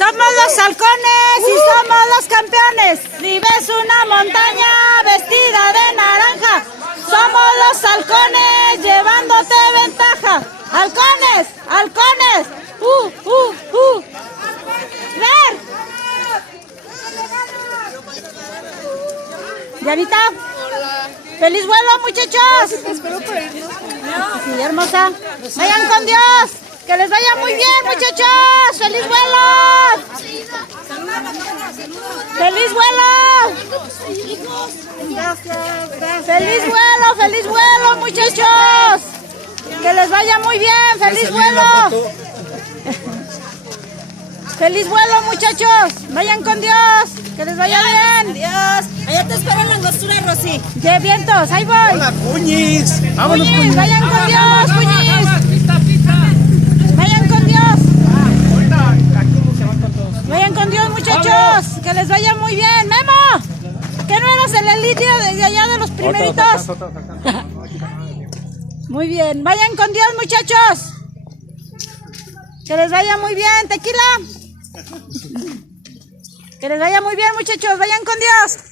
Somos los halcones y somos los campeones. Si ves una montaña vestida de naranja, somos los halcones llevándote ventaja. ¡Halcones! ¡Halcones! ¡Ver! Dianita. ¡Feliz vuelo, muchachos! Te espero por el Dios. Sí, hermosa. Vayan con Dios. Que les vaya muy bien, muchachos. ¡Feliz vuelo! ¡Feliz vuelo! ¡Feliz vuelo, muchachos! Que les vaya muy bien. ¡Feliz vuelo! ¡Feliz vuelo, muchachos! Vayan con Dios. Que les vaya bien. Adiós. Allá te espero en la angostura, Rosy. ¡De vientos! ¡Ahí voy! Hola, Cuñis. Vámonos, Cuñis, Cuñis. vayan con Dios, Cuñis. Vayan con Dios. Vayan con Dios, muchachos. Que les vaya muy bien. Memo, ¿qué no eras el elite de allá de los primeritos? Muy bien. Vayan con Dios, muchachos. Que les vaya muy bien. Tequila. Que les vaya muy bien, muchachos. Vayan con Dios.